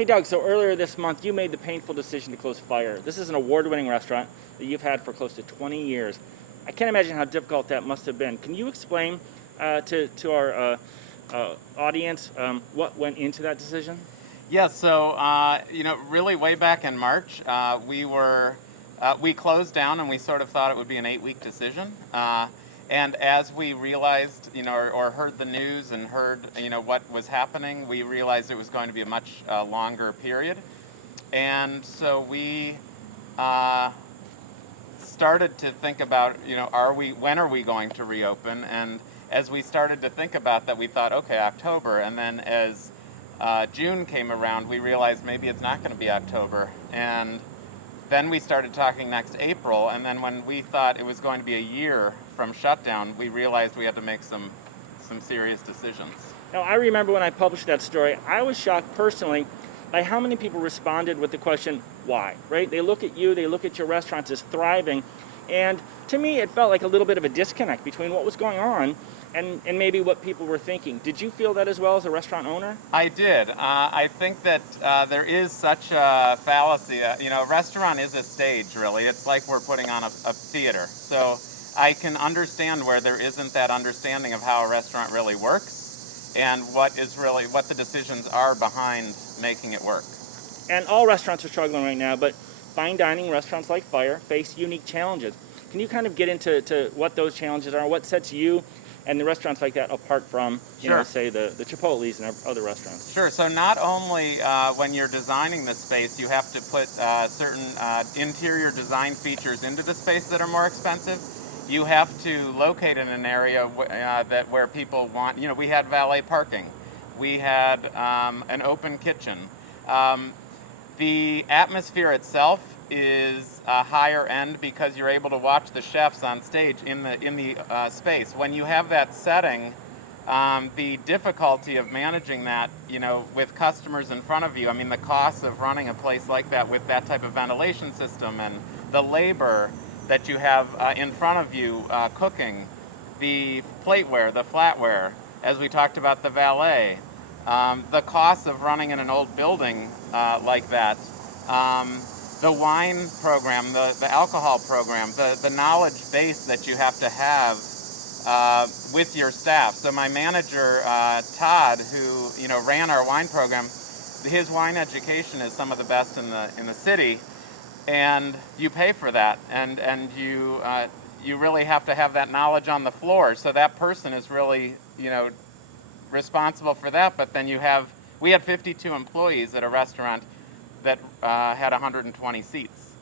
Hey Doug, so earlier this month you made the painful decision to close Fire. This is an award-winning restaurant that you've had for close to 20 years. I can't imagine how difficult that must have been. Can you explain to our audience what went into that decision? Yeah, so really way back in March, we closed down and we sort of thought it would be an 8-week decision. And as we realized, or heard the news and heard, what was happening, we realized it was going to be a much longer period. And so we started to think about, when are we going to reopen? And as we started to think about that, we thought, okay, October. And then as June came around, we realized maybe it's not going to be October. And then we started talking next April, and then when we thought it was going to be a year from shutdown, we realized we had to make some serious decisions. Now, I remember when I published that story, I was shocked personally by how many people responded with the question, why, right? They look at you, they look at your restaurants as thriving, and to me it felt like a little bit of a disconnect between what was going on and maybe what people were thinking. Did you feel that as well as a restaurant owner? I did. I think that there is such a fallacy. A restaurant is a stage, really. It's like we're putting on a theater. So I can understand where there isn't that understanding of how a restaurant really works and what the decisions are behind making it work. And all restaurants are struggling right now, but fine dining restaurants like Fire face unique challenges. Can you kind of get into what those challenges are, what sets you and the restaurants like that apart from, say the Chipotle's and other restaurants? Sure. So not only when you're designing the space, you have to put certain interior design features into the space that are more expensive. You have to locate in an area where people want. We had valet parking. We had an open kitchen. The atmosphere itself is higher end because you're able to watch the chefs on stage in the space. When you have that setting, the difficulty of managing that, with customers in front of you, the cost of running a place like that with that type of ventilation system and the labor that you have in front of you cooking, the plateware, the flatware, as we talked about the valet, the cost of running in an old building like that, the wine program, the alcohol program, the knowledge base that you have to have with your staff. So my manager, Todd, who ran our wine program, his wine education is some of the best in the city, and you pay for that, and you really have to have that knowledge on the floor. So that person is really responsible for that. But then we had 52 employees at a restaurant that had 120 seats.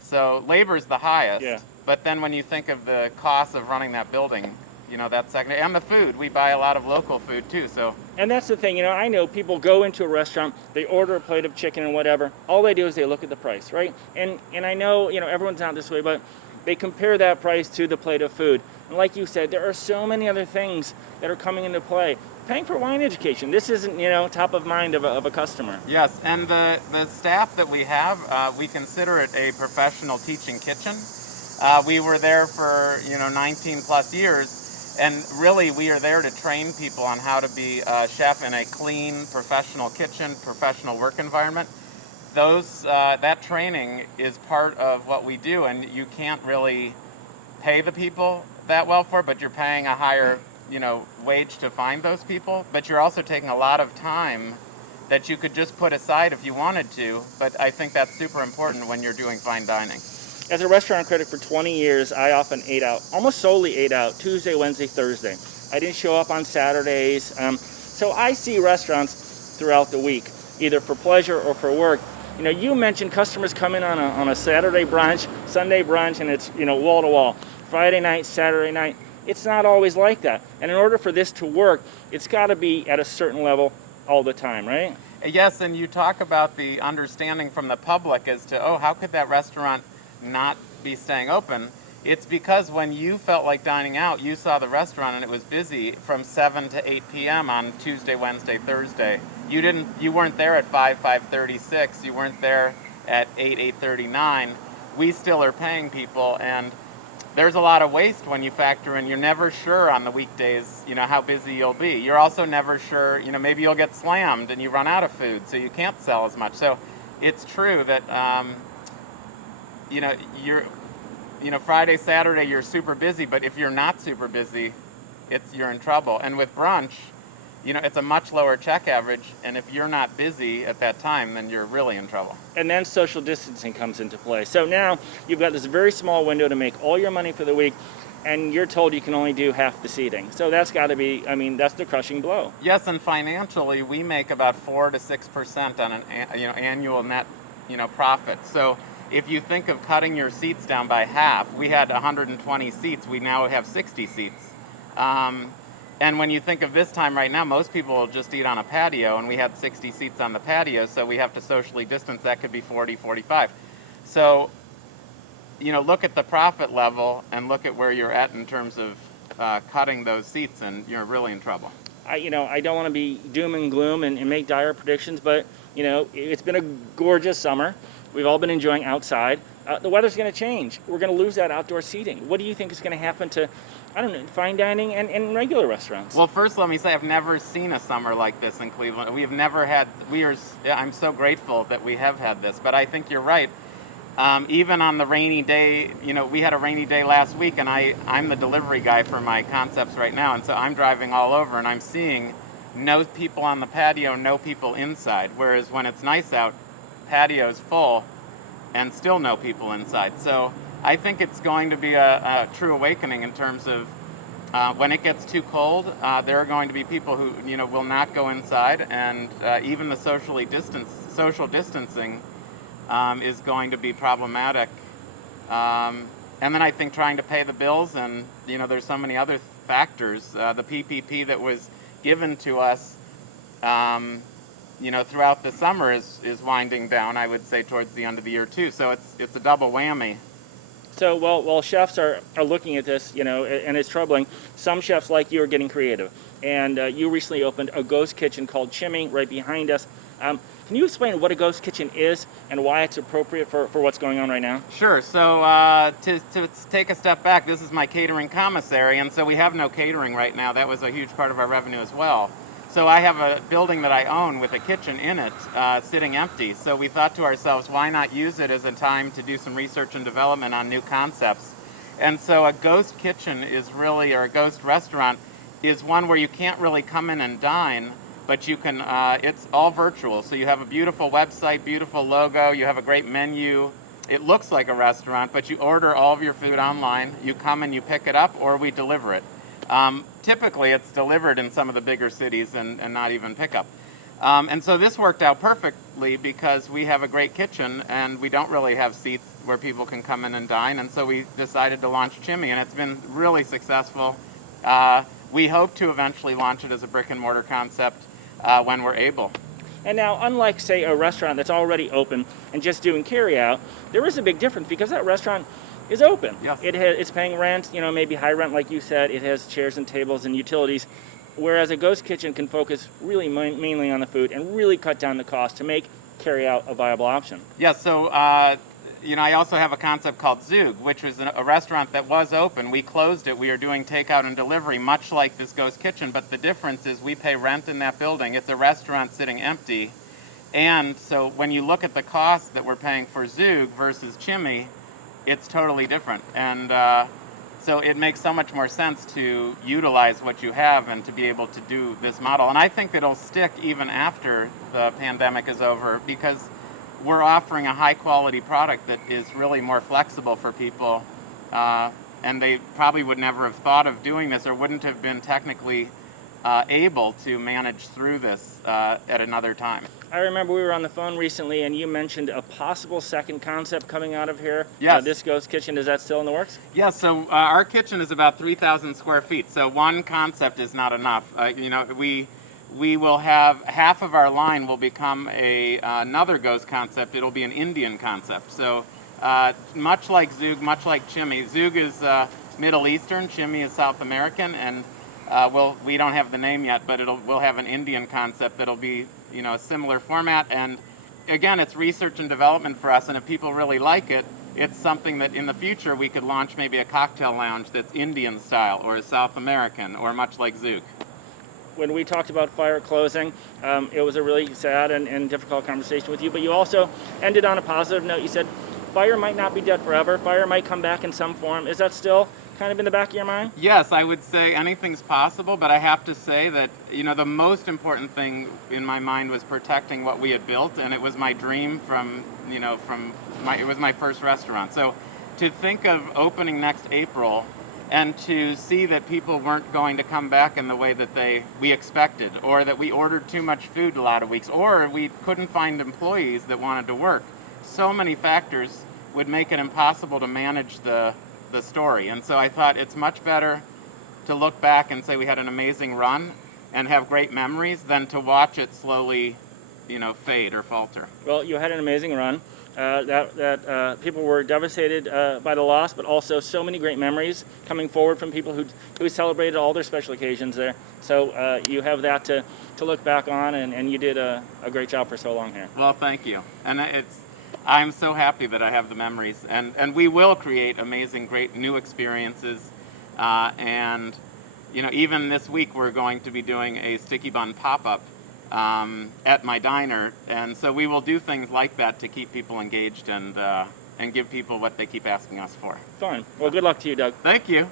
So labor is the highest, but then when you think of the cost of running that building, that's secondary. And the food, we buy a lot of local food too. And that's the thing, I know people go into a restaurant, they order a plate of chicken and whatever, all they do is they look at the price, right? And I know, everyone's not this way, but they compare that price to the plate of food. And like you said, there are so many other things that are coming into play. Paying for wine education, this isn't, top of mind of a customer. Yes, and the staff that we have, we consider it a professional teaching kitchen. We were there for, 19 plus years, and really we are there to train people on how to be a chef in a clean, professional kitchen, professional work environment. That training is part of what we do, and you can't really pay the people that well for it, but you're paying a higher wage to find those people, but you're also taking a lot of time that you could just put aside if you wanted to, but I think that's super important when you're doing fine dining. As a restaurant critic for 20 years, I often ate out, almost solely ate out, Tuesday, Wednesday, Thursday. I didn't show up on Saturdays, so I see restaurants throughout the week, either for pleasure or for work. You mentioned customers come in on a Saturday brunch, Sunday brunch, and it's, wall to wall. Friday night, Saturday night. It's not always like that. And in order for this to work, it's got to be at a certain level all the time, right? Yes, and you talk about the understanding from the public as to, how could that restaurant not be staying open? It's because when you felt like dining out, you saw the restaurant and it was busy from 7 to 8 p.m. on Tuesday, Wednesday, Thursday. You weren't there at 5:30, 6. You weren't there at 8:30, 9. We still are paying people, and there's a lot of waste when you factor in. You're never sure on the weekdays, how busy you'll be. You're also never sure, maybe you'll get slammed and you run out of food, so you can't sell as much. So it's true that, Friday, Saturday, you're super busy, but if you're not super busy, you're in trouble. And with brunch, it's a much lower check average, and if you're not busy at that time, then you're really in trouble. And then social distancing comes into play. So now you've got this very small window to make all your money for the week, and you're told you can only do half the seating. So that's got to be, that's the crushing blow. Yes, and financially, we make about 4 to 6% on an annual net profit. So if you think of cutting your seats down by half, we had 120 seats. We now have 60 seats. And when you think of this time right now, most people will just eat on a patio, and we had 60 seats on the patio, so we have to socially distance. That could be 40, 45. So, look at the profit level and look at where you're at in terms of cutting those seats, and you're really in trouble. I don't want to be doom and gloom and make dire predictions, but, it's been a gorgeous summer. We've all been enjoying outside. The weather's going to change. We're going to lose that outdoor seating. What do you think is going to happen to, fine dining and regular restaurants? Well, first let me say I've never seen a summer like this in Cleveland. We have never had, I'm so grateful that we have had this, but I think you're right. Even on the rainy day, we had a rainy day last week, and I'm the delivery guy for my concepts right now, and so I'm driving all over, and I'm seeing no people on the patio, no people inside, whereas when it's nice out, patio's full, and still no people inside. So I think it's going to be a true awakening in terms of when it gets too cold, there are going to be people who will not go inside, and even the social distancing is going to be problematic. And then I think trying to pay the bills, and there's so many other factors. The PPP that was given to us throughout the summer is winding down, I would say, towards the end of the year too. So it's a double whammy. So while chefs are looking at this, and it's troubling, some chefs like you are getting creative. And you recently opened a ghost kitchen called Chimmy right behind us. Can you explain what a ghost kitchen is and why it's appropriate for what's going on right now? Sure. So to take a step back, this is my catering commissary, and so we have no catering right now. That was a huge part of our revenue as well. So I have a building that I own with a kitchen in it sitting empty. So we thought to ourselves, why not use it as a time to do some research and development on new concepts? And so a ghost kitchen is really, or a ghost restaurant, is one where you can't really come in and dine, but you can, it's all virtual. So you have a beautiful website, beautiful logo, you have a great menu. It looks like a restaurant, but you order all of your food online. You come and you pick it up, or we deliver it. Typically, it's delivered in some of the bigger cities and not even pickup. And so this worked out perfectly because we have a great kitchen and we don't really have seats where people can come in and dine. And so we decided to launch Chimmy, and it's been really successful. We hope to eventually launch it as a brick and mortar concept when we're able. And now, unlike, say, a restaurant that's already open and just doing carry-out, there is a big difference because that restaurant is open. Yes. It's paying rent, maybe high rent like you said. It has chairs and tables and utilities, whereas a ghost kitchen can focus really mainly on the food and really cut down the cost to make carry-out a viable option. Yeah, so I also have a concept called Zug, which was a restaurant that was open. We closed it. We are doing takeout and delivery, much like this ghost kitchen, but the difference is we pay rent in that building. It's a restaurant sitting empty. And so when you look at the cost that we're paying for Zug versus Chimmy, it's totally different. And so it makes so much more sense to utilize what you have and to be able to do this model. And I think it'll stick even after the pandemic is over, because we're offering a high quality product that is really more flexible for people, and they probably would never have thought of doing this or wouldn't have been technically able to manage through this at another time. I remember we were on the phone recently and you mentioned a possible second concept coming out of here. Yes. This ghost kitchen, is that still in the works? Yes, so our kitchen is about 3,000 square feet, so one concept is not enough. We will have half of our line will become another ghost concept. It'll be an Indian concept. So much like Zug, much like Chimmy. Zug is Middle Eastern, Chimmy is South American, and we don't have the name yet, but we'll have an Indian concept that'll be a similar format. And again, it's research and development for us, and if people really like it, it's something that in the future we could launch maybe a cocktail lounge that's Indian style or South American or much like Zouk. When we talked about fire closing, it was a really sad and difficult conversation with you, but you also ended on a positive note. You said fire might not be dead forever. Fire might come back in some form. Is that still kind of in the back of your mind? Yes, I would say anything's possible, but I have to say that, you know, the most important thing in my mind was protecting what we had built, and it was my dream from, you know, it was my first restaurant. So to think of opening next April and to see that people weren't going to come back in the way that we expected, or that we ordered too much food a lot of weeks, or we couldn't find employees that wanted to work. So many factors would make it impossible to manage the story. And so I thought it's much better to look back and say we had an amazing run and have great memories than to watch it slowly, you know, fade or falter. Well, you had an amazing run. People were devastated by the loss, but also so many great memories coming forward from people who celebrated all their special occasions there. So you have that to look back on, and you did a great job for so long here. Well, thank you. And I'm so happy that I have the memories, and we will create amazing, great new experiences. And you know, even this week we're going to be doing a sticky bun pop-up at my diner, and so we will do things like that to keep people engaged and give people what they keep asking us for. Fine. Well, good luck to you, Doug. Thank you.